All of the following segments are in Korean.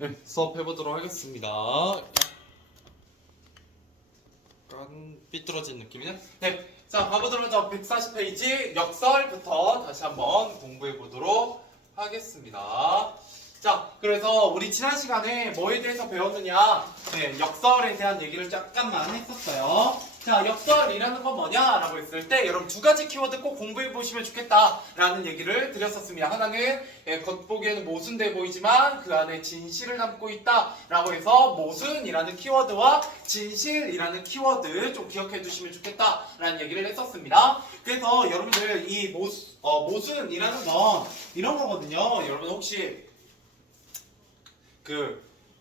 네, 수업해보도록 하겠습니다. 약간 삐뚤어진 느낌이네. 네, 자 가보도록 하죠. 140페이지 역설부터 다시 한번 공부해보도록 하겠습니다. 자, 그래서 우리 지난 시간에 뭐에 대해서 배웠느냐? 네, 역설에 대한 얘기를 잠깐만 했었어요. 자, 역설이라는 건 뭐냐라고 했을 때 여러분 두 가지 키워드 꼭 공부해 보시면 좋겠다라는 얘기를 드렸었습니다. 하나는 겉보기에는 모순돼 보이지만 그 안에 진실을 담고 있다라고 해서 모순이라는 키워드와 진실이라는 키워드 좀 기억해 두시면 좋겠다라는 얘기를 했었습니다. 그래서 여러분들 이 모순이라는 건 이런 거거든요. 여러분 혹시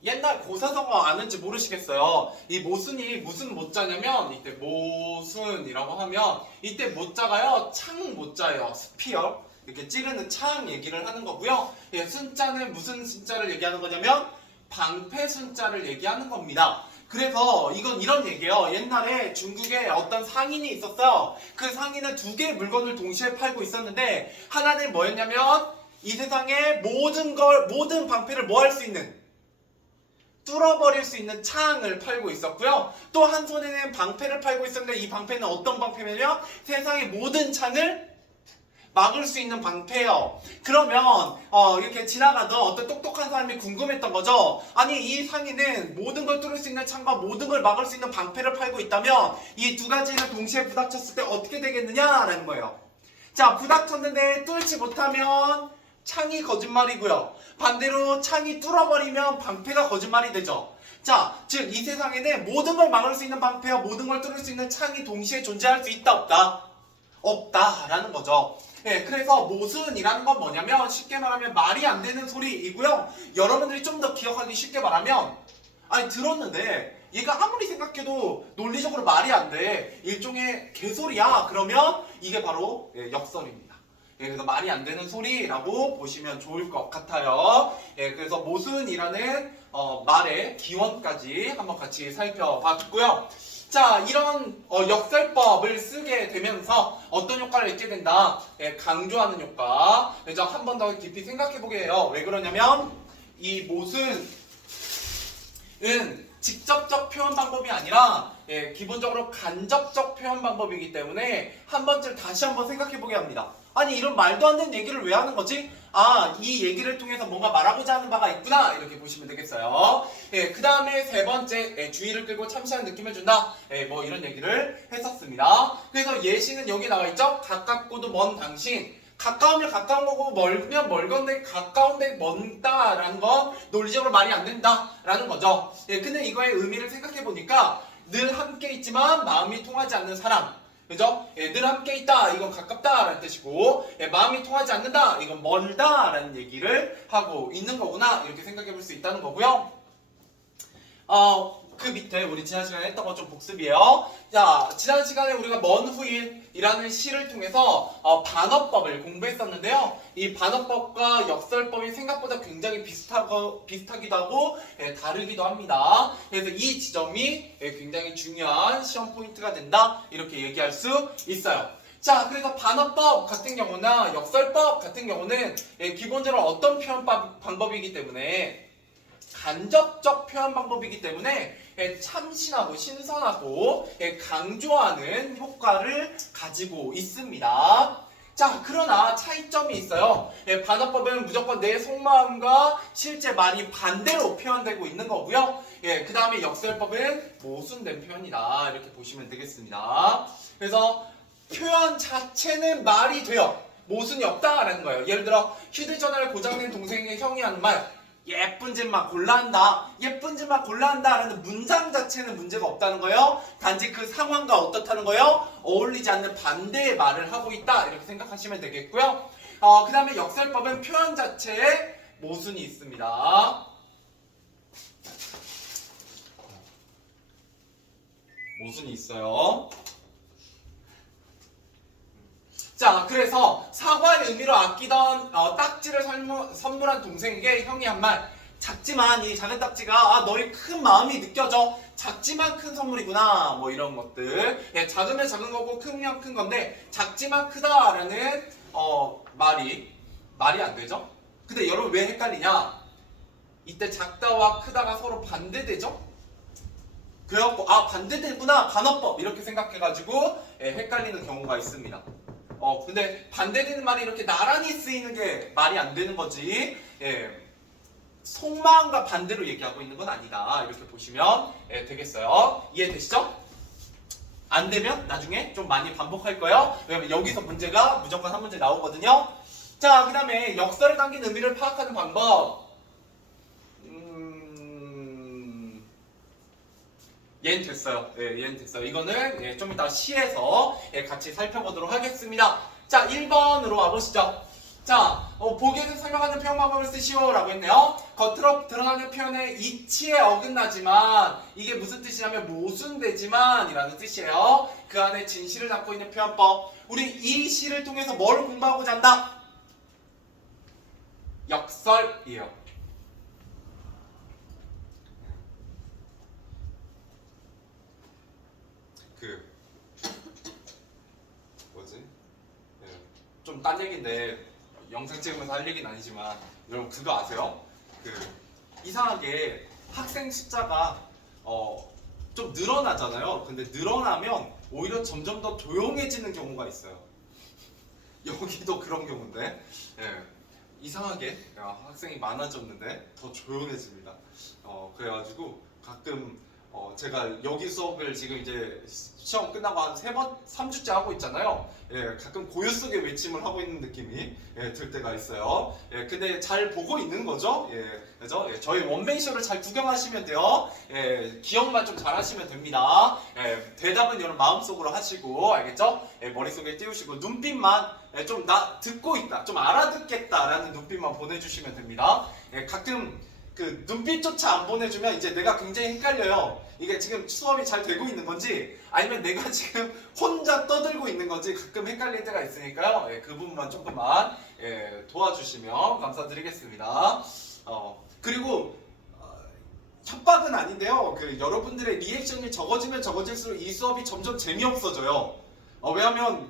옛날 고사성어 아는지 모르시겠어요. 이 모순이 무슨 모자냐면 이때 모순이라고 하면 이때 모자가요 창 모자예요. 스피어 이렇게 찌르는 창 얘기를 하는 거고요. 예, 순자는 무슨 순자를 얘기하는 거냐면 방패 순자를 얘기하는 겁니다. 그래서 이건 이런 얘기예요. 옛날에 중국에 어떤 상인이 있었어요. 그 상인은 두 개의 물건을 동시에 팔고 있었는데 하나는 뭐였냐면 이 세상의 모든 방패를 뭐 할 수 있는 뚫어버릴 수 있는 창을 팔고 있었고요. 또 한 손에는 방패를 팔고 있었는데 이 방패는 어떤 방패냐면 세상의 모든 창을 막을 수 있는 방패예요. 그러면 이렇게 지나가던 어떤 똑똑한 사람이 궁금했던 거죠. 아니 이 상인은 모든 걸 뚫을 수 있는 창과 모든 걸 막을 수 있는 방패를 팔고 있다면 이 두 가지를 동시에 부닥쳤을 때 어떻게 되겠느냐라는 거예요. 자, 부닥쳤는데 뚫지 못하면 창이 거짓말이고요. 반대로 창이 뚫어버리면 방패가 거짓말이 되죠. 자, 즉 이 세상에는 모든 걸 막을 수 있는 방패와 모든 걸 뚫을 수 있는 창이 동시에 존재할 수 있다 없다? 없다라는 거죠. 예, 그래서 모순이라는 건 뭐냐면 쉽게 말하면 말이 안 되는 소리이고요. 여러분들이 좀 더 기억하기 쉽게 말하면 아니 들었는데 얘가 아무리 생각해도 논리적으로 말이 안 돼. 일종의 개소리야. 그러면 이게 바로 역설입니다. 예, 그래서 말이 안 되는 소리라고 보시면 좋을 것 같아요. 예, 그래서 모순이라는 말의 기원까지 한번 같이 살펴봤고요. 자, 이런 역설법을 쓰게 되면서 어떤 효과를 얻게 된다? 예, 강조하는 효과. 그래서 한 번 더 깊이 생각해보게 해요. 왜 그러냐면 이 모순은 직접적 표현 방법이 아니라 기본적으로 간접적 표현 방법이기 때문에 한 번쯤 다시 한번 생각해보게 합니다. 아니 이런 말도 안 되는 얘기를 왜 하는 거지? 아, 이 얘기를 통해서 뭔가 말하고자 하는 바가 있구나 이렇게 보시면 되겠어요. 그 다음에 세 번째 주의를 끌고 참신한 느낌을 준다. 뭐 이런 얘기를 했었습니다. 그래서 예시는 여기 나와 있죠. 가깝고도 먼 당신. 가까우면 가까운 거고 멀면 멀건데 가까운데 먼다라는 건 논리적으로 말이 안 된다라는 거죠. 근데 이거의 의미를 생각해 보니까 늘 함께 있지만 마음이 통하지 않는 사람, 그죠? 늘 함께 있다 이건 가깝다라는 뜻이고 마음이 통하지 않는다 이건 멀다라는 얘기를 하고 있는 거구나 이렇게 생각해 볼 수 있다는 거고요. 그 밑에 우리 지난 시간에 했던 거 좀 복습이에요. 자, 지난 시간에 우리가 먼 후일이라는 시를 통해서 반어법을 공부했었는데요. 이 반어법과 역설법이 생각보다 굉장히 비슷하기도 하고 다르기도 합니다. 그래서 이 지점이 굉장히 중요한 시험 포인트가 된다 이렇게 얘기할 수 있어요. 자, 그래서 반어법 같은 경우나 역설법 같은 경우는 기본적으로 어떤 표현 방법이기 때문에 간접적 표현 방법이기 때문에 참신하고 신선하고 강조하는 효과를 가지고 있습니다. 자, 그러나 차이점이 있어요. 반어법은 무조건 내 속마음과 실제 말이 반대로 표현되고 있는 거고요. 그 다음에 역설법은 모순된 표현이다 이렇게 보시면 되겠습니다. 그래서 표현 자체는 말이 돼요. 모순이 없다라는 거예요. 예를 들어 휴대전화를 고장낸 동생의 형이 하는 말 예쁜 짓만 골라한다. 예쁜 짓만 골라한다 라는 문장 자체는 문제가 없다는 거예요. 단지 그 상황과 어떻다는 거예요? 어울리지 않는 반대의 말을 하고 있다 이렇게 생각하시면 되겠고요. 그 다음에 역설법은 표현 자체에 모순이 있습니다. 모순이 있어요. 자, 그래서 사과의 의미로 아끼던 딱지를 선물한 동생에게 형이 한 말, 작지만 이 작은 딱지가 너의 큰 마음이 느껴져. 작지만 큰 선물이구나 뭐 이런 것들. 작으면 작은 거고 크면 큰 건데 작지만 크다라는 말이 안 되죠. 근데 여러분 왜 헷갈리냐? 이때 작다와 크다가 서로 반대되죠? 그래갖고 반대되구나 반어법 이렇게 생각해가지고 헷갈리는 경우가 있습니다. 근데 반대되는 말이 이렇게 나란히 쓰이는 게 말이 안 되는 거지. 속마음과 반대로 얘기하고 있는 건 아니다. 이렇게 보시면 되겠어요. 이해되시죠? 안 되면 나중에 좀 많이 반복할 거예요. 왜냐면 여기서 문제가 무조건 한 문제 나오거든요. 자, 그 다음에 역설에 담긴 의미를 파악하는 방법. 얘는 됐어요. 얘는 됐어요. 이거는 좀 이따 시에서 같이 살펴보도록 하겠습니다. 자, 1번으로 와보시죠. 자, 보기에서 설명하는 표현 방법을 쓰시오 라고 했네요. 겉으로 드러나는 표현의 이치에 어긋나지만 이게 무슨 뜻이냐면 모순되지만 이라는 뜻이에요. 그 안에 진실을 담고 있는 표현법. 우리 이 시를 통해서 뭘 공부하고자 한다? 역설이에요. 좀 딴 얘기인데 영상 찍으면서 할 얘기는 아니지만 여러분 그거 아세요? 이상하게 학생 숫자가 좀 늘어나잖아요. 근데 늘어나면 오히려 점점 더 조용해지는 경우가 있어요. 여기도 그런 경우인데 이상하게 학생이 많아졌는데 더 조용해집니다. 그래가지고 가끔 제가 여기 수업을 지금 이제 시험 끝나고 한 3주째 하고 있잖아요. 가끔 고요 속의 외침을 하고 있는 느낌이 들 때가 있어요. 근데 잘 보고 있는 거죠. 그죠? 저희 원맨쇼를 잘 구경하시면 돼요. 기억만 좀 잘 하시면 됩니다. 대답은 여러분 마음속으로 하시고, 알겠죠? 머릿속에 띄우시고, 눈빛만 좀 나 듣고 있다, 좀 알아듣겠다라는 눈빛만 보내주시면 됩니다. 가끔 그 눈빛조차 안 보내주면 이제 내가 굉장히 헷갈려요. 이게 지금 수업이 잘 되고 있는 건지 아니면 내가 지금 혼자 떠들고 있는 건지 가끔 헷갈릴 때가 있으니까요. 그 부분만 조금만 도와주시면 감사드리겠습니다. 그리고 협박은 아닌데요. 여러분들의 리액션이 적어지면 적어질수록 이 수업이 점점 재미없어져요. 왜냐하면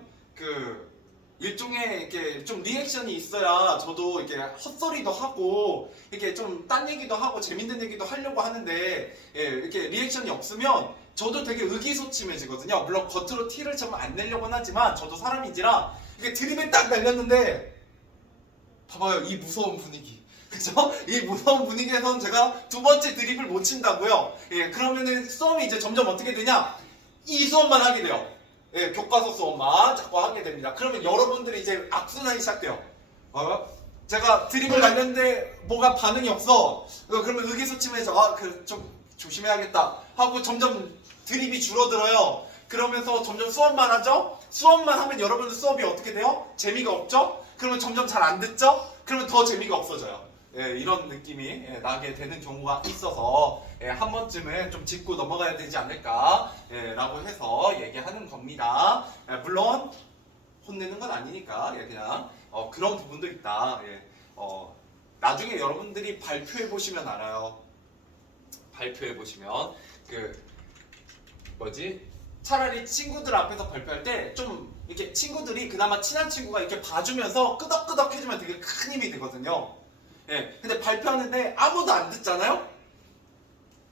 일종의 이렇게 좀 리액션이 있어야 저도 이렇게 헛소리도 하고 이렇게 좀 딴 얘기도 하고 재밌는 얘기도 하려고 하는데 이렇게 리액션이 없으면 저도 되게 의기소침해지거든요. 물론 겉으로 티를 좀 안 내려고는 하지만 저도 사람인지라 이렇게 드립에 딱 날렸는데 봐봐요, 이 무서운 분위기. 그죠? 이 무서운 분위기에선 제가 두 번째 드립을 못 친다고요. 그러면은 수업이 이제 점점 어떻게 되냐? 이 수업만 하게 돼요. 교과서 수업만 자꾸 하게 됩니다. 그러면 여러분들이 이제 악순환이 시작돼요. 제가 드립을 날렸는데 뭐가 반응이 없어. 그러면 의기소침해서 좀 조심해야겠다 하고 점점 드립이 줄어들어요. 그러면서 점점 수업만 하죠. 수업만 하면 여러분들 수업이 어떻게 돼요? 재미가 없죠? 그러면 점점 잘 안 듣죠? 그러면 더 재미가 없어져요. 이런 느낌이 나게 되는 경우가 있어서 한 번쯤은 좀 짚고 넘어가야 되지 않을까 라고 해서 얘기하는 겁니다. 물론 혼내는 건 아니니까 그냥 그런 부분도 있다. 나중에 여러분들이 발표해 보시면 알아요. 발표해 보시면 차라리 친구들 앞에서 발표할 때 좀 이렇게 친구들이 그나마 친한 친구가 이렇게 봐주면서 끄덕끄덕 해주면 되게 큰 힘이 되거든요. 근데 발표하는데 아무도 안 듣잖아요?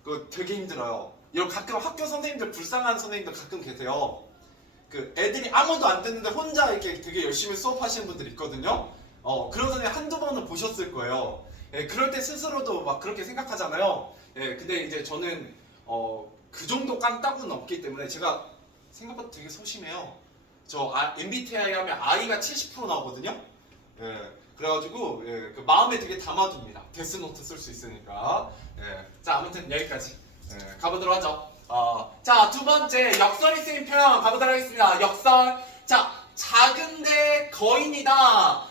그거 되게 힘들어요. 이런 가끔 학교 선생님들 불쌍한 선생님들 가끔 계세요. 애들이 아무도 안 듣는데 혼자 이렇게 되게 열심히 수업하시는 분들 있거든요. 그런 선생님 한두 번은 보셨을 거예요. 그럴 때 스스로도 막 그렇게 생각하잖아요. 근데 이제 저는 그 정도 깜따구는 없기 때문에 제가 생각보다 되게 소심해요. 저 MBTI 하면 I가 70% 나오거든요. 그래가지고 그 마음에 되게 담아둡니다. 데스노트 쓸 수 있으니까. 자, 아무튼 여기까지 가보도록 하죠. 자, 두 번째 역설이 쓰인 표현 가보도록 하겠습니다. 역설. 자, 작은데 거인이다.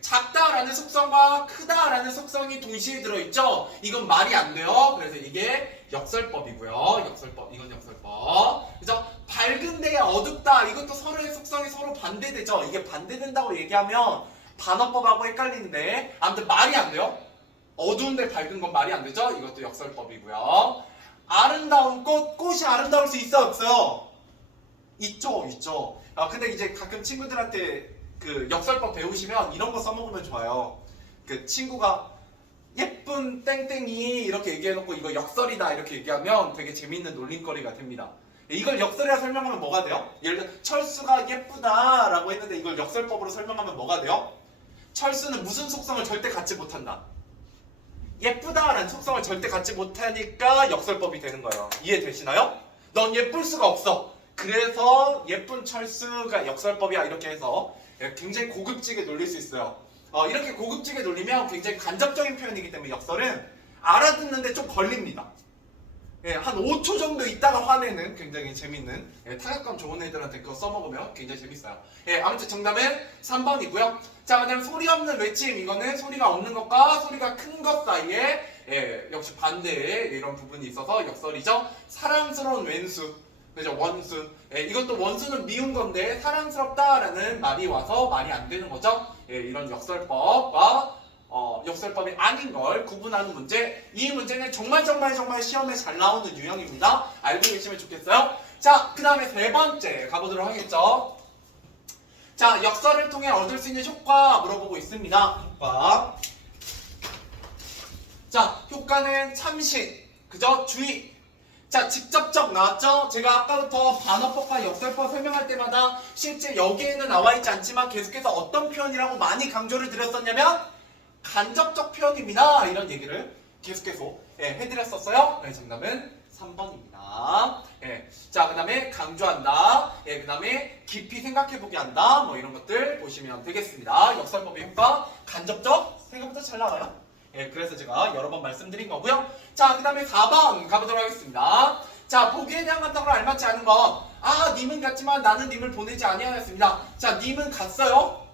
작다라는 속성과 크다라는 속성이 동시에 들어있죠. 이건 말이 안 돼요. 그래서 이게 역설법이고요. 역설법. 이건 역설법. 그죠? 밝은데 어둡다. 이것도 서로의 속성이 서로 반대되죠. 이게 반대된다고 얘기하면 반어법하고 헷갈리는데 아무튼 말이 안 돼요. 어두운데 밝은 건 말이 안 되죠. 이것도 역설법이고요. 아름다운 꽃이 아름다울 수 있어 없어요? 있죠. 근데 이제 가끔 친구들한테 역설법 배우시면 이런 거 써먹으면 좋아요. 친구가 예쁜 땡땡이 이렇게 얘기해놓고 이거 역설이다 이렇게 얘기하면 되게 재밌는 놀림거리가 됩니다. 이걸 역설이라 설명하면 뭐가 돼요? 예를 들어 철수가 예쁘다라고 했는데 이걸 역설법으로 설명하면 뭐가 돼요? 철수는 무슨 속성을 절대 갖지 못한다. 예쁘다라는 속성을 절대 갖지 못하니까 역설법이 되는 거예요. 이해되시나요? 넌 예쁠 수가 없어. 그래서 예쁜 철수가 역설법이야 이렇게 해서 굉장히 고급지게 놀릴 수 있어요. 이렇게 고급지게 놀리면 굉장히 간접적인 표현이기 때문에 역설은 알아듣는데 좀 걸립니다. 한 5초 정도 있다가 화내는 굉장히 재밌는 타격감 좋은 애들한테 그거 써먹으면 굉장히 재밌어요. 아무튼 정답은 3번이고요. 자, 그다음 소리 없는 외침. 이거는 소리가 없는 것과 소리가 큰 것 사이에 역시 반대의 이런 부분이 있어서 역설이죠. 사랑스러운 왼수. 그죠? 원수. 이것도 원수는 미운 건데 사랑스럽다라는 말이 와서 말이 안 되는 거죠. 이런 역설법과 역설법이 아닌 걸 구분하는 문제. 이 문제는 정말 시험에 잘 나오는 유형입니다. 알고 계시면 좋겠어요. 자, 그 다음에 세 번째 가보도록 하겠죠. 자, 역설을 통해 얻을 수 있는 효과 물어보고 있습니다. 효과. 자, 효과는 참신. 그죠? 주의. 자, 직접적 나왔죠? 제가 아까부터 반어법과 역설법 설명할 때마다 실제 여기에는 나와 있지 않지만 계속해서 어떤 표현이라고 많이 강조를 드렸었냐면 간접적 표현입니다. 이런 얘기를 계속해서 해드렸었어요. 정답은 3번입니다. 자, 그 다음에 강조한다. 그 다음에 깊이 생각해보게 한다. 뭐 이런 것들 보시면 되겠습니다. 역설법의 효과, 간접적 생각보다 잘 나와요. 그래서 제가 여러 번 말씀드린 거고요. 자, 그 다음에 4번 가보도록 하겠습니다. 자, 보기에 대한 간다고로 알맞지 않은 것. 님은 갔지만 나는 님을 보내지 아니하였습니다. 자, 님은 갔어요.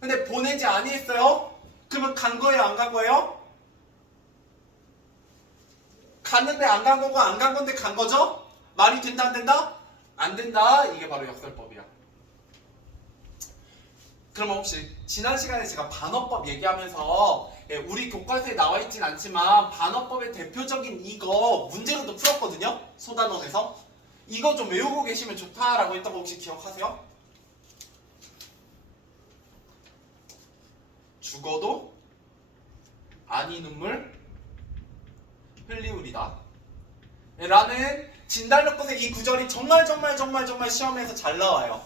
근데 보내지 아니했어요. 그러면 간 거예요? 안 간 거예요? 갔는데 안 간 거고 안 간 건데 간 거죠? 말이 된다 안 된다? 안 된다. 이게 바로 역설법이야. 그러면 혹시 지난 시간에 제가 반어법 얘기하면서 우리 교과서에 나와 있진 않지만 반어법의 대표적인 이거 문제로도 풀었거든요? 소단원에서. 이거 좀 외우고 계시면 좋다라고 했던 거 혹시 기억하세요? 죽어도 아니 눈물 흘리우리다 라는 진달래꽃의 이 구절이 정말 시험에서 잘 나와요.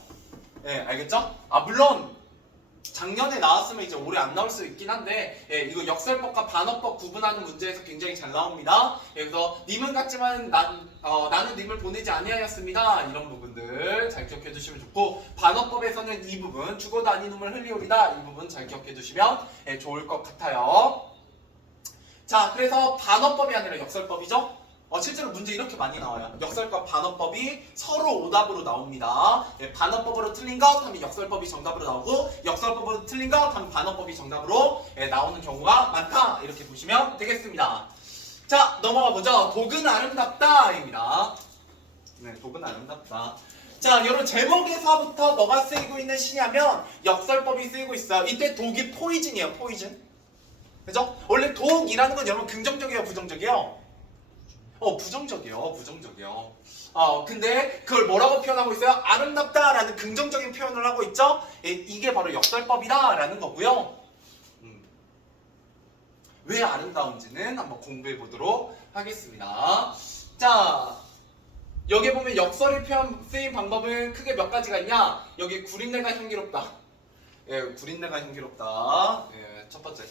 알겠죠? 물론 작년에 나왔으면 이제 올해 안 나올 수 있긴 한데 이거 역설법과 반어법 구분하는 문제에서 굉장히 잘 나옵니다. 그래서 님은 같지만 나는 님을 보내지 아니하였습니다. 이런 부분들 잘 기억해 두시면 좋고, 반어법에서는 이 부분 죽어도 아니 눈물 흘리오리다 이 부분 잘 기억해 두시면 좋을 것 같아요. 자, 그래서 반어법이 아니라 역설법이죠. 실제로 문제 이렇게 많이 나와요. 역설과 반어법이 서로 오답으로 나옵니다. 반어법으로 틀린 것 하면 역설법이 정답으로 나오고, 역설법으로 틀린 것 하면 반어법이 정답으로 나오는 경우가 많다. 이렇게 보시면 되겠습니다. 자, 넘어가 보죠. 독은 아름답다 입니다. 독은 아름답다. 자, 여러분 제목에서부터 뭐가 쓰이고 있는 시냐면 역설법이 쓰이고 있어요. 이때 독이 포이즌이에요. 포이즌. 그죠? 원래 독이라는 건 여러분 긍정적이에요? 부정적이에요? 부정적이요. 근데 그걸 뭐라고 표현하고 있어요? 아름답다라는 긍정적인 표현을 하고 있죠? 이게 바로 역설법이다라는 거고요. 왜 아름다운지는 한번 공부해 보도록 하겠습니다. 자, 여기 보면 역설이 쓰인 방법은 크게 몇 가지가 있냐? 여기 구린내가 향기롭다. 구린내가 향기롭다. 첫 번째.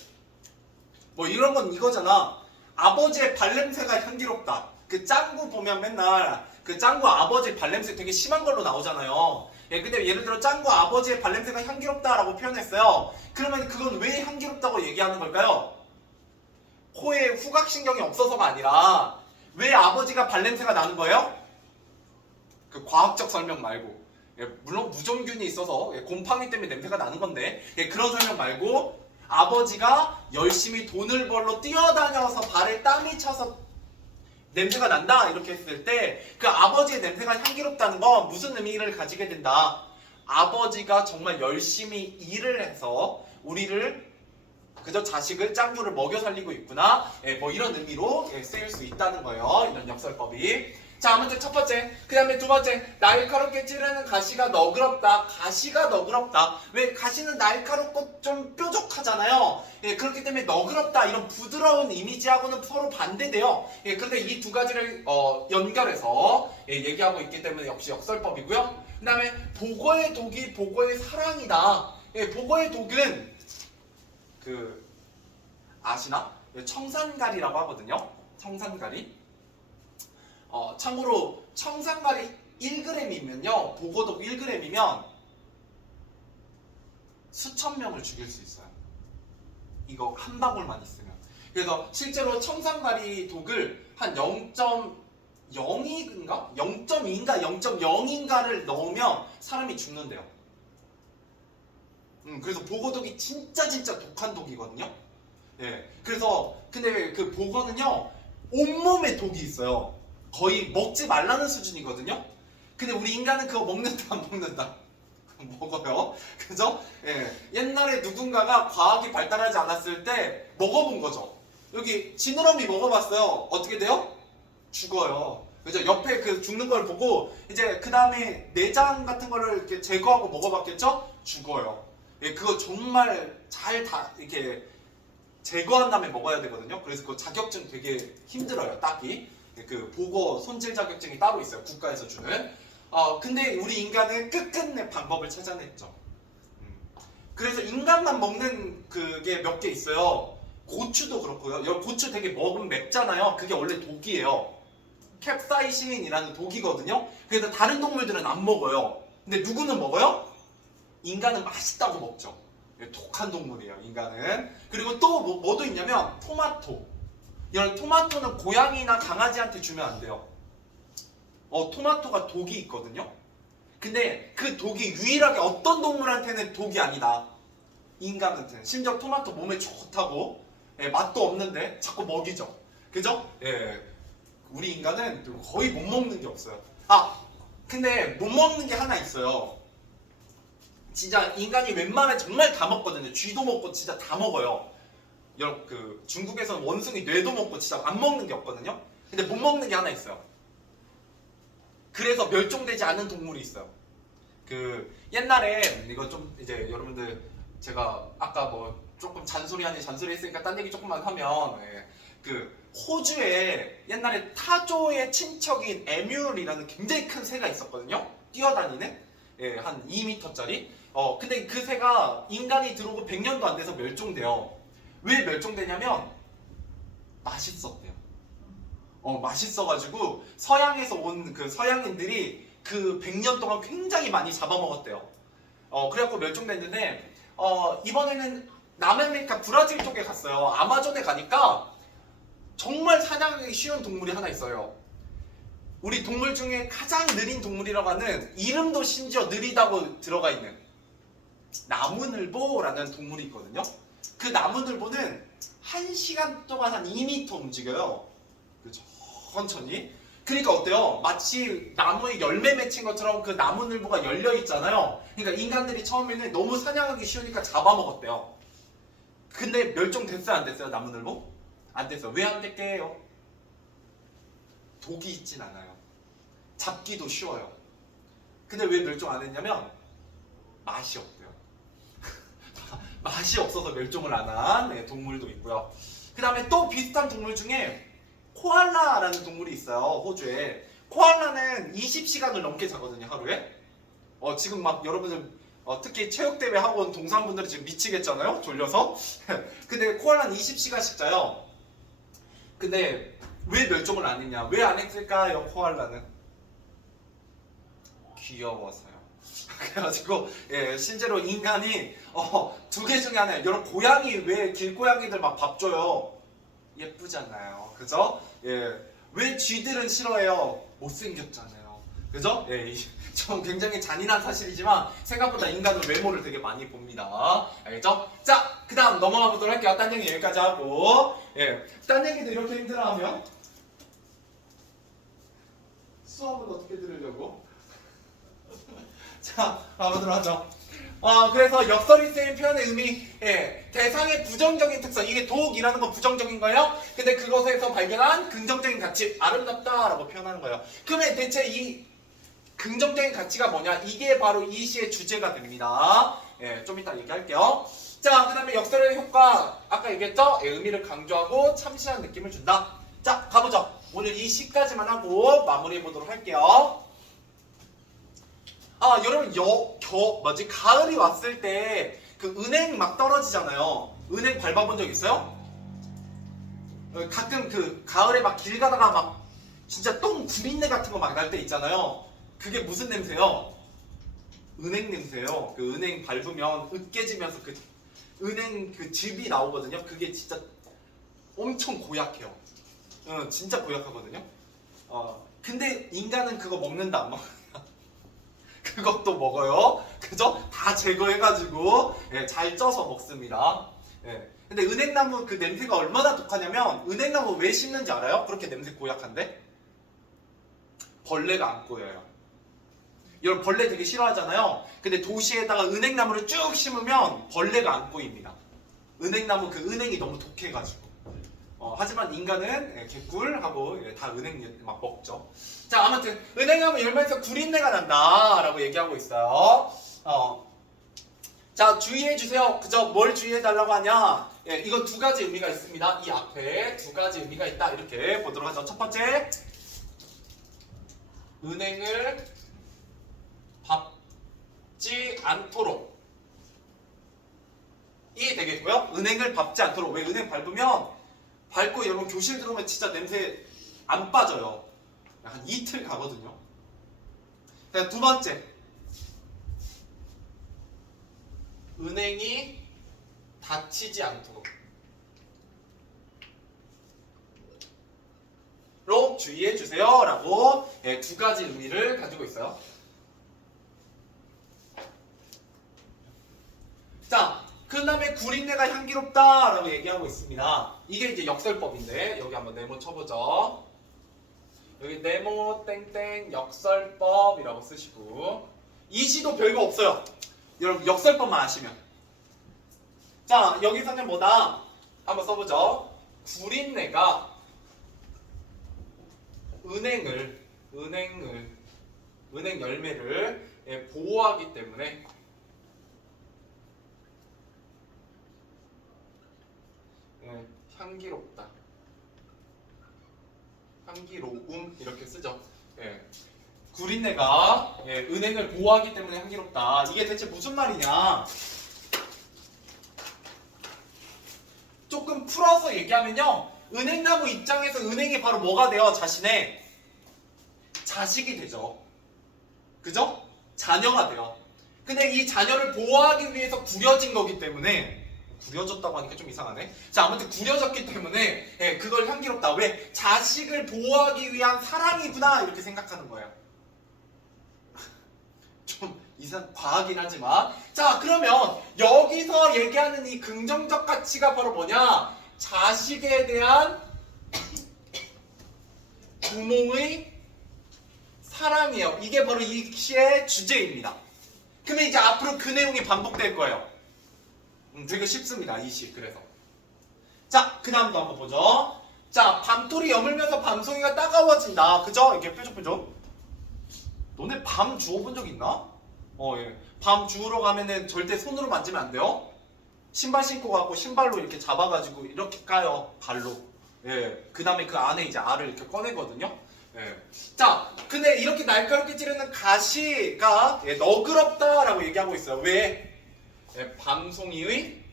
뭐 이런 건 이거잖아. 아버지의 발냄새가 향기롭다. 그 짱구 보면 맨날 그 짱구 아버지 발냄새 되게 심한 걸로 나오잖아요. 근데 예를 들어 짱구 아버지의 발냄새가 향기롭다라고 표현했어요. 그러면 그건 왜 향기롭다고 얘기하는 걸까요? 코에 후각신경이 없어서가 아니라 왜 아버지가 발냄새가 나는 거예요? 그 과학적 설명 말고, 물론 무좀균이 있어서 곰팡이 때문에 냄새가 나는 건데 그런 설명 말고 아버지가 열심히 돈을 벌러 뛰어다녀서 발에 땀이 차서 냄새가 난다 이렇게 했을 때 그 아버지의 냄새가 향기롭다는 건 무슨 의미를 가지게 된다? 아버지가 정말 열심히 일을 해서 우리를 그저 자식을 짱구를 먹여 살리고 있구나. 예, 뭐 이런 의미로 쓰일 수 있다는 거예요. 이런 역설법이. 자, 아무튼 첫 번째. 그 다음에 두 번째. 날카롭게 찌르는 가시가 너그럽다. 가시가 너그럽다. 왜? 가시는 날카롭고 좀 뾰족하잖아요. 예, 그렇기 때문에 너그럽다. 이런 부드러운 이미지하고는 서로 반대돼요. 예, 그런데 이 두 가지를 연결해서 얘기하고 있기 때문에 역시 역설법이고요. 그 다음에 보거의 독이 보거의 사랑이다. 예, 보거의 독은 아시나? 청산가리라고 하거든요. 청산가리. 참고로 청산가리 1g이면요. 보고독 1g이면 수천 명을 죽일 수 있어요. 이거 한 방울만 있으면. 그래서 실제로 청산가리 독을 한 0.02인가? 0.2인가 0.0인가를 넣으면 사람이 죽는데요. 그래서 보고독이 진짜 독한 독이거든요. 예. 그래서 근데 그 보고는요 온몸에 독이 있어요. 거의 먹지 말라는 수준이거든요. 근데 우리 인간은 그거 먹는다 안 먹는다? 먹어요. 그죠? 예. 옛날에 누군가가 과학이 발달하지 않았을 때 먹어본 거죠. 여기 지느러미 먹어봤어요. 어떻게 돼요? 죽어요. 그죠? 옆에 그 죽는 걸 보고 이제 그 다음에 내장 같은 거를 이렇게 제거하고 먹어봤겠죠? 죽어요. 예, 그거 정말 잘 이렇게 제거한 다음에 먹어야 되거든요. 그래서 그 자격증 되게 힘들어요. 따기. 그 보고 손질 자격증이 따로 있어요. 국가에서 주는. 근데 우리 인간은 끝끝내 방법을 찾아냈죠. 그래서 인간만 먹는 그게 몇 개 있어요. 고추도 그렇고요. 고추 되게 먹으면 맵잖아요. 그게 원래 독이에요. 캡사이신이라는 독이거든요. 그래서 다른 동물들은 안 먹어요. 근데 누구는 먹어요? 인간은 맛있다고 먹죠. 독한 동물이에요, 인간은. 그리고 또 뭐도 있냐면 토마토. 이런 토마토는 고양이나 강아지한테 주면 안 돼요. 토마토가 독이 있거든요. 근데 그 독이 유일하게 어떤 동물한테는 독이 아니다. 인간한테는. 심지어 토마토 몸에 좋다고 맛도 없는데 자꾸 먹이죠. 그죠? 예. 우리 인간은 거의 못 먹는 게 없어요. 근데 못 먹는 게 하나 있어요. 진짜 인간이 웬만하면 정말 다 먹거든요. 쥐도 먹고 진짜 다 먹어요. 여러분 중국에서는 원숭이 뇌도 먹고 진짜 안 먹는 게 없거든요. 근데 못 먹는 게 하나 있어요. 그래서 멸종되지 않은 동물이 있어요. 옛날에 이거 좀 이제 여러분들 제가 아까 뭐 조금 잔소리 했으니까 딴 얘기 조금만 하면 호주에 옛날에 타조의 친척인 에뮬이라는 굉장히 큰 새가 있었거든요. 뛰어다니는 한 2m짜리. 근데 그 새가 인간이 들어오고 100년도 안 돼서 멸종돼요. 왜 멸종되냐면 맛있었대요. 맛있어가지고 서양에서 온 그 서양인들이 그 100년 동안 굉장히 많이 잡아먹었대요. 그래갖고 멸종됐는데 이번에는 남아메리카 브라질 쪽에 갔어요. 아마존에 가니까 정말 사냥하기 쉬운 동물이 하나 있어요. 우리 동물 중에 가장 느린 동물이라고 하는 이름도 심지어 느리다고 들어가 있는 나무늘보라는 동물이 있거든요. 그 나무늘보는 1시간 동안 한 2m 움직여요. 천천히. 그러니까 어때요? 마치 나무에 열매 맺힌 것처럼 그 나무늘보가 열려 있잖아요. 그러니까 인간들이 처음에는 너무 사냥하기 쉬우니까 잡아먹었대요. 근데 멸종됐어요? 안 됐어요? 나무늘보? 안 됐어요. 왜 안 됐게요? 독이 있진 않아요. 잡기도 쉬워요. 근데 왜 멸종 안 했냐면 맛이 없대요. 맛이 없어서 멸종을 안 한 동물도 있고요. 그 다음에 또 비슷한 동물 중에 코알라라는 동물이 있어요. 호주에. 코알라는 20시간을 넘게 자거든요. 하루에. 지금 막 여러분들 특히 체육대회 하고 온 동산분들이 지금 미치겠잖아요. 졸려서. 근데 코알라는 20시간씩 자요. 근데 왜 멸종을 안 했냐? 왜 안 했을까요? 코알라는 귀여워서요. 그래가지고 실제로 인간이 두 개 중에 하나예요. 여러분 고양이 왜 길고양이들 막 밥 줘요? 예쁘잖아요. 그죠? 왜 쥐들은 싫어해요? 못생겼잖아요. 그죠? 좀 굉장히 잔인한 사실이지만 생각보다 인간은 외모를 되게 많이 봅니다. 알겠죠? 자, 그 다음 넘어가 보도록 할게요. 딴 얘기 여기까지 하고 딴 얘기도 이렇게 힘들어하면 수업은 어떻게 들으려고? 자, 가보도록 하죠. 그래서 역설이 쓰인 표현의 의미, 대상의 부정적인 특성, 이게 독이라는 건 부정적인 거예요. 근데 그것에서 발견한 긍정적인 가치, 아름답다라고 표현하는 거예요. 그러면 대체 이 긍정적인 가치가 뭐냐? 이게 바로 이 시의 주제가 됩니다. 좀 이따 얘기할게요. 자, 그 다음에 역설의 효과, 아까 얘기했죠? 의미를 강조하고 참신한 느낌을 준다. 자, 가보죠. 오늘 이 시까지만 하고 마무리해 보도록 할게요. 여러분, 가을이 왔을 때 그 은행 막 떨어지잖아요. 은행 밟아본 적 있어요? 가끔 그 가을에 막 길 가다가 막 진짜 똥 구린내 같은 거 막 날 때 있잖아요. 그게 무슨 냄새요? 은행 냄새요. 그 은행 밟으면 으깨지면서 그 은행 그 즙이 나오거든요. 그게 진짜 엄청 고약해요. 진짜 고약하거든요. 근데 인간은 그거 먹는다 안 먹는다? 그것도 먹어요. 그죠? 다 제거해가지고 잘 쪄서 먹습니다. 근데 은행나무 그 냄새가 얼마나 독하냐면 은행나무 왜 심는지 알아요? 그렇게 냄새 고약한데? 벌레가 안 꼬여요. 여러분 벌레 되게 싫어하잖아요. 근데 도시에다가 은행나무를 쭉 심으면 벌레가 안 꼬입니다. 은행나무 그 은행이 너무 독해가지고. 하지만 인간은 개꿀하고 다 은행 막 먹죠. 자, 아무튼 은행나무 열매에서 구린내가 난다 라고 얘기하고 있어요. 자, 주의해주세요. 그죠? 뭘 주의해달라고 하냐? 이건 두 가지 의미가 있습니다. 이 앞에 두 가지 의미가 있다. 이렇게 보도록 하죠. 첫 번째, 은행을 밟지 않도록 이 되겠고요. 은행을 밟지 않도록. 왜 은행 밟으면 밟고 여러분 교실 들어오면 진짜 냄새 안 빠져요. 한 이틀 가거든요. 두 번째, 은행이 닫히지 않도록 로 주의해 주세요 라고 두 가지 의미를 가지고 있어요. 자, 그 다음에 구린내가 향기롭다 라고 얘기하고 있습니다. 이게 이제 역설법인데 여기 한번 네모 쳐보죠. 여기 네모 땡땡 역설법이라고 쓰시고 이 시도 별거 없어요. 여러분 역설법만 아시면. 자, 여기서는 뭐다? 한번 써보죠. 구린내가 은행 열매를 보호하기 때문에 향기롭다. 향기로움 이렇게 쓰죠. 구린내가 은행을 보호하기 때문에 향기롭다. 이게 대체 무슨 말이냐? 조금 풀어서 얘기하면요. 은행나무 입장에서 은행이 바로 뭐가 돼요? 자신의 자식이 되죠. 그죠? 자녀가 돼요. 근데 이 자녀를 보호하기 위해서 구려진 거기 때문에 구려졌다고 하니까 좀 이상하네. 자, 아무튼 구려졌기 때문에 그걸 향기롭다. 왜? 자식을 보호하기 위한 사랑이구나 이렇게 생각하는 거예요. 좀 과하긴 하지만. 자, 그러면 여기서 얘기하는 이 긍정적 가치가 바로 뭐냐? 자식에 대한 부모의 사랑이에요. 이게 바로 이 시의 주제입니다. 그러면 이제 앞으로 그 내용이 반복될 거예요. 되게 쉽습니다. 이 시. 그래서 자, 그 다음도 한번 보죠. 자, 밤톨이 여물면서 밤송이가 따가워진다. 그죠? 이렇게 뾰족뾰족. 너네 밤 주워본 적 있나? 밤 주우러 가면은 절대 손으로 만지면 안 돼요. 신발 신고 가고 신발로 이렇게 잡아가지고 이렇게 까요. 발로. 그 다음에 그 안에 이제 알을 이렇게 꺼내거든요. 자, 근데 이렇게 날카롭게 찌르는 가시가 너그럽다라고 얘기하고 있어요. 왜? 밤송이의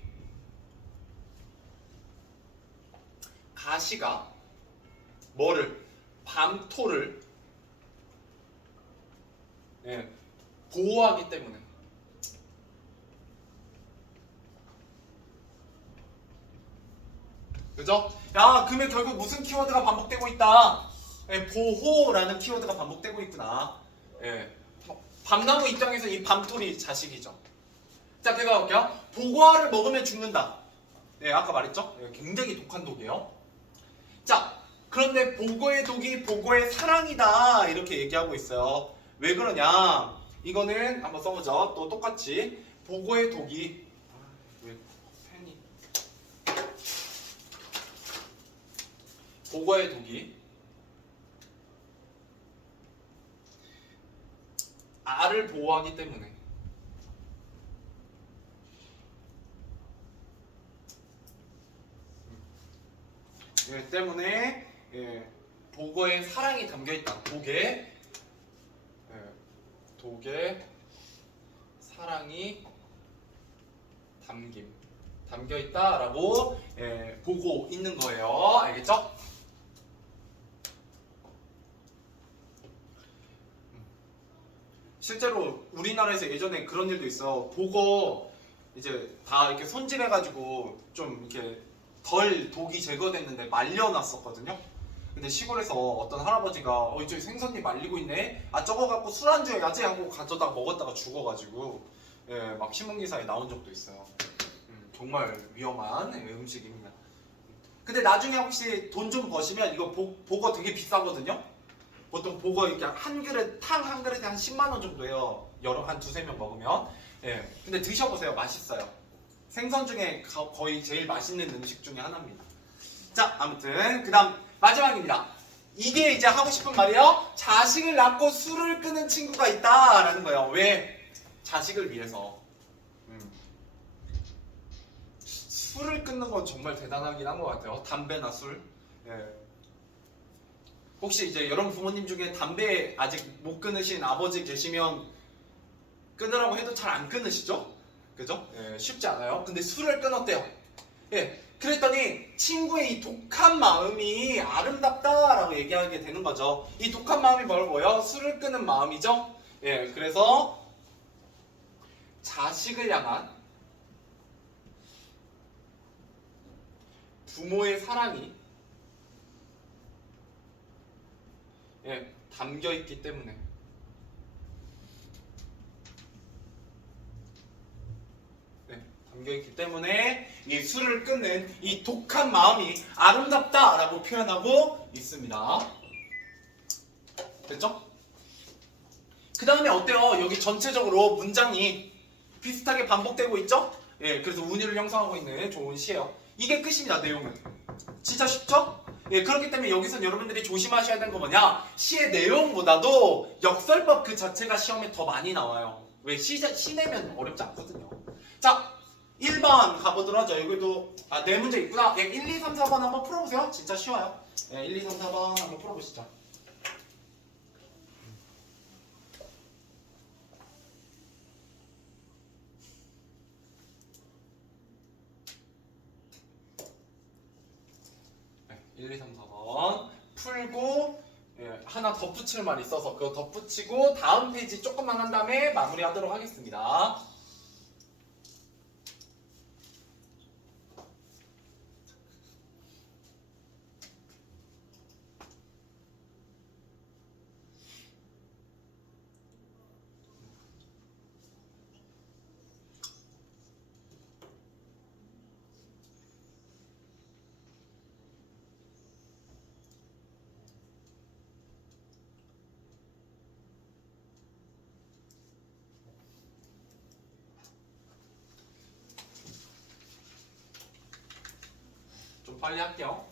가시가 뭐를? 밤토를 보호하기 때문에. 그죠? 야, 그러면 결국 무슨 키워드가 반복되고 있다? 보호라는 키워드가 반복되고 있구나. 밤나무 입장에서 이 밤토리 자식이죠. 자, 제가 볼게요. 보고알을 먹으면 죽는다. 아까 말했죠? 굉장히 독한 독이에요. 자, 그런데 보고의 독이 보고의 사랑이다 이렇게 얘기하고 있어요. 왜 그러냐? 이거는 한번 써보죠. 또 똑같이 보고의 독이 왜 펜이 보고의 독이 알을 보호하기 때문에 보고에 사랑이 담겨있다. 독에 사랑이 담겨있다라고 보고 있는 거예요. 알겠죠? 실제로 우리나라에서 예전에 그런 일도 있어. 보고 이제 다 이렇게 손질해가지고 좀 이렇게 덜 독이 제거됐는데 말려놨었거든요. 근데 시골에서 어떤 할아버지가 저기 생선이 말리고 있네. 아 저거 갖고 술안주 해가지 하고 가져다가 먹었다가 죽어가지고 막 신문기사에 나온 적도 있어요. 정말 위험한 음식입니다. 근데 나중에 혹시 돈 좀 버시면 이거 보거 되게 비싸거든요. 보통 보거 이렇게 한 그릇 탕 한 그릇에 한 10만 원 정도예요. 한 두세 명 먹으면. 근데 드셔보세요. 맛있어요. 생선 중에 거의 제일 맛있는 음식 중에 하나입니다. 자, 아무튼 그다음 마지막입니다. 이게 이제 하고 싶은 말이요. 자식을 낳고 술을 끊은 친구가 있다라는 거예요. 왜? 자식을 위해서. 술을 끊는 건 정말 대단하긴 한 것 같아요. 담배나 술. 혹시 이제 여러분 부모님 중에 담배 아직 못 끊으신 아버지 계시면 끊으라고 해도 잘 안 끊으시죠? 그죠? 쉽지 않아요. 근데 술을 끊었대요. 그랬더니 친구의 이 독한 마음이 아름답다라고 얘기하게 되는 거죠. 이 독한 마음이 뭐예요? 술을 끊는 마음이죠. 그래서 자식을 향한 부모의 사랑이 담겨 있기 때문에 담겨있기 때문에 이 술을 끊는 이 독한 마음이 아름답다라고 표현하고 있습니다. 됐죠? 그 다음에 어때요? 여기 전체적으로 문장이 비슷하게 반복되고 있죠? 그래서 운율을 형성하고 있는 좋은 시예요. 이게 끝입니다. 내용은 진짜 쉽죠? 그렇기 때문에 여기서 여러분들이 조심하셔야 되는 거 뭐냐? 시의 내용보다도 역설법 그 자체가 시험에 더 많이 나와요. 왜? 시 내면 어렵지 않거든요. 자, 1번 가보도록 하죠. 여기도 네 문제 있구나. 1, 2, 3, 4번 한번 풀어보세요. 진짜 쉬워요. 1, 2, 3, 4번 한번 풀어보시죠. 네, 1, 2, 3, 4번 풀고 하나 덧붙일 말 있어서 그거 덧붙이고 다음 페이지 조금만 한 다음에 마무리하도록 하겠습니다. 좀 빨리 할게요.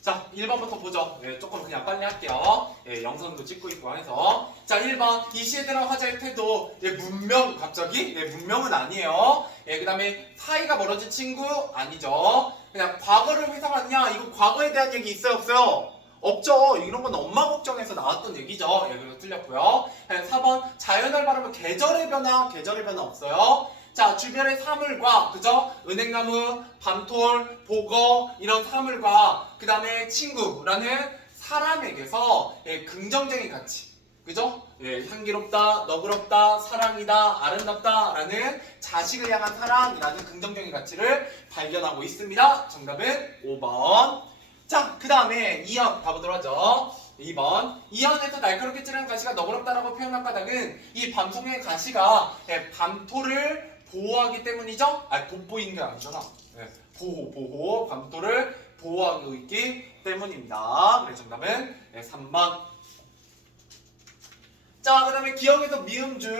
자, 1번부터 보죠. 조금 그냥 빨리 할게요. 영상도 찍고 있고 해서. 자, 1번. 이 시에 들어간 화자의 태도. 문명, 갑자기? 문명은 아니에요. 그 다음에 사이가 멀어진 친구? 아니죠. 그냥 과거를 회상하느냐? 이거 과거에 대한 얘기 있어요, 없어요? 없죠. 이런 건 엄마 걱정에서 나왔던 얘기죠. 그래서 틀렸고요. 4번. 자연을 바라면 계절의 변화? 계절의 변화 없어요. 자, 주변의 사물과, 그죠? 은행나무, 밤톨, 보거, 이런 사물과, 그 다음에 친구라는 사람에게서 긍정적인 가치, 그죠? 향기롭다, 너그럽다, 사랑이다, 아름답다라는 자식을 향한 사랑이라는 긍정적인 가치를 발견하고 있습니다. 정답은 5번. 자, 그 다음에 2번 가보도록 하죠. 2번. 이현에서 날카롭게 찌르는 가시가 너그럽다라고 표현한 까닭은 이 밤송의 가시가 밤토를 보호하기 때문이죠? 돋보이는 게 아니잖아. 보호. 밤토를 보호하고 있기 때문입니다. 그래서 정답은 3번. 자, 그 다음에 기억에서 미음 중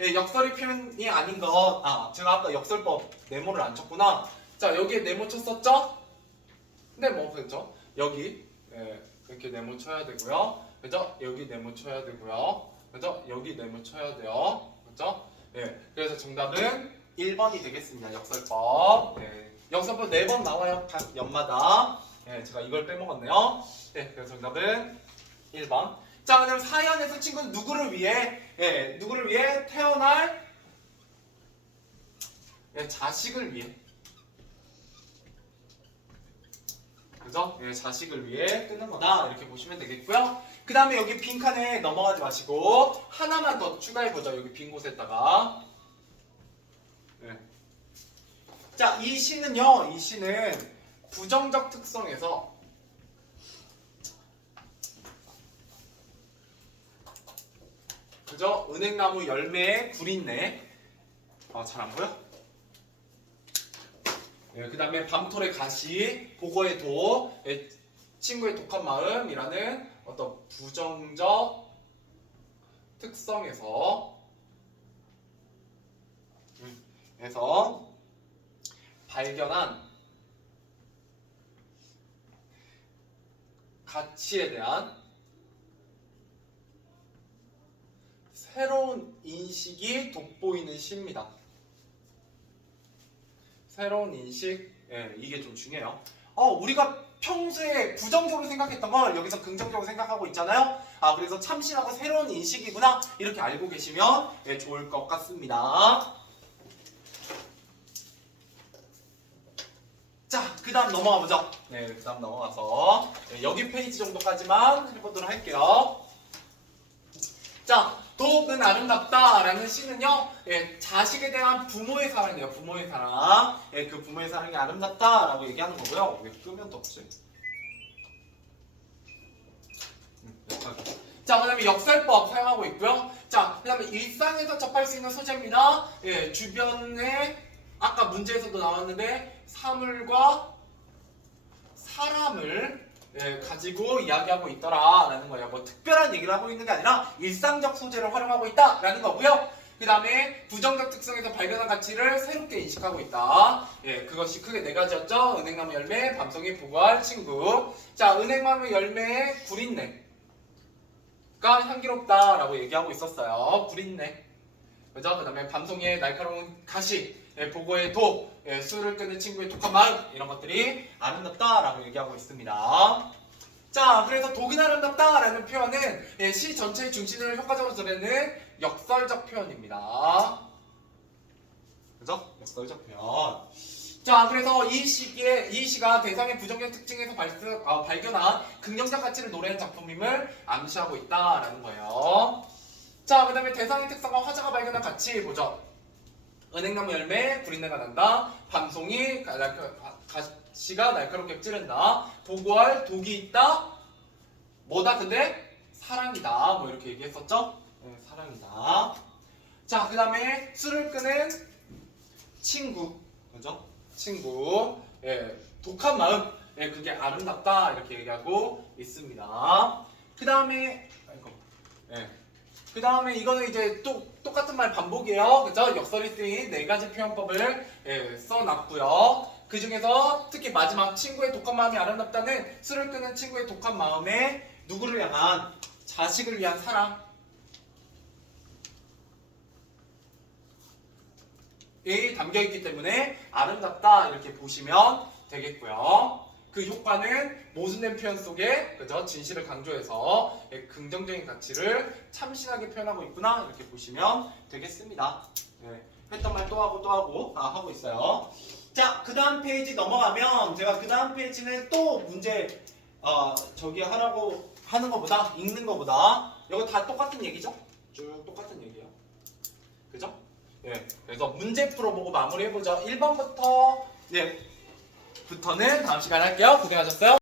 역설이 표현이 아닌 것. 제가 아까 역설법 네모를 안 쳤구나. 자, 여기에 네모 쳤었죠? 네, 뭐 그죠? 여기 이렇게 네모 쳐야 되고요. 그죠? 여기 네모 쳐야 되고요. 그죠? 여기 네모 쳐야 돼요. 그죠? 그래서 정답은 1번이 되겠습니다. 역설법. 역설법 4번 나와요. 각 연마다. 제가 이걸 빼먹었네요. 그래서 정답은 1번. 자, 그다음 사연에서 친구는 누구를 위해 태어날 자식을 위해. 그죠? 자식을 위해 뜨는 거다. 이렇게 보시면 되겠고요. 그 다음에 여기 빈칸에 넘어가지 마시고 하나만 더 추가해보죠. 여기 빈 곳에다가. 자, 이 시는요. 이 시는 부정적 특성에서 그죠? 은행나무 열매에 구린내. 잘 안 보여? 그 다음에 밤톨의 가시, 보고의 도, 친구의 독한 마음이라는 어떤 부정적 특성에서 발견한 가치에 대한 새로운 인식이 돋보이는 시입니다. 새로운 인식, 이게 좀 중요해요. 우리가 평소에 부정적으로 생각했던 걸 여기서 긍정적으로 생각하고 있잖아요. 그래서 참신하고 새로운 인식이구나 이렇게 알고 계시면 좋을 것 같습니다. 자, 그 다음 넘어가 보죠. 그 다음 넘어가서 여기 페이지 정도까지만 해보도록 할게요. 자, 독은 아름답다라는 시는요, 자식에 대한 부모의 사랑이에요. 부모의 사랑. 그 부모의 사랑이 아름답다라고 얘기하는 거고요. 왜 끄면 덥지? 자, 그 다음에 역설법 사용하고 있고요. 자, 그 다음에 일상에서 접할 수 있는 소재입니다. 주변에 아까 문제에서도 나왔는데 사물과 사람을 가지고 이야기하고 있더라라는 거예요. 뭐 특별한 얘기를 하고 있는 게 아니라 일상적 소재를 활용하고 있다라는 거고요. 그 다음에 부정적 특성에서 발견한 가치를 새롭게 인식하고 있다. 그것이 크게 4가지였죠. 은행나무 열매, 밤송이, 보고할 친구. 자, 은행나무 열매의 구린내가 향기롭다라고 얘기하고 있었어요. 구린내. 그죠? 그 다음에 밤송이의 날카로운 가시, 보고의 도, 술을 끄는 친구의 독한 마음, 이런 것들이 아름답다라고 얘기하고 있습니다. 자, 그래서 독이 아름답다라는 표현은 시 전체의 중심을 효과적으로 드러내는 역설적 표현입니다. 그죠? 역설적 표현. 자, 그래서 이 시가 대상의 부정적 특징에서 발견한 긍정적 가치를 노래한 작품임을 암시하고 있다라는 거예요. 자, 그 다음에 대상의 특성과 화자가 발견한 가치 보죠. 은행나무 열매, 구린내가 난다. 밤송이, 가시가 날카롭게 찌른다. 보고할 독이 있다. 뭐다 근데? 사랑이다. 뭐 이렇게 얘기했었죠? 사랑이다. 자, 그 다음에 술을 끄는 친구. 그죠? 친구. 독한 마음. 그게 아름답다. 이렇게 얘기하고 있습니다. 그 다음에, 그 다음에 이거는 이제 또 똑같은 말 반복이에요. 그죠? 역설이 쓰인 4가지 표현법을 써놨고요. 그 중에서 특히 마지막 친구의 독한 마음이 아름답다는 술을 끄는 친구의 독한 마음에 누구를 향한 자식을 위한 사랑이 담겨있기 때문에 아름답다 이렇게 보시면 되겠고요. 그 효과는 모순된 표현 속에 그죠? 진실을 강조해서 긍정적인 가치를 참신하게 표현하고 있구나 이렇게 보시면 되겠습니다. 했던 말 또 하고 하고 있어요. 자, 그 다음 페이지 넘어가면 제가 그 다음 페이지는 또 문제 저기 하라고 하는 것보다 읽는 것보다 이거 다 똑같은 얘기죠? 쭉 똑같은 얘기예요. 그죠? 그래서 문제 풀어보고 마무리해보죠. 1번부터 부터는 다음 시간에 할게요. 고생하셨어요.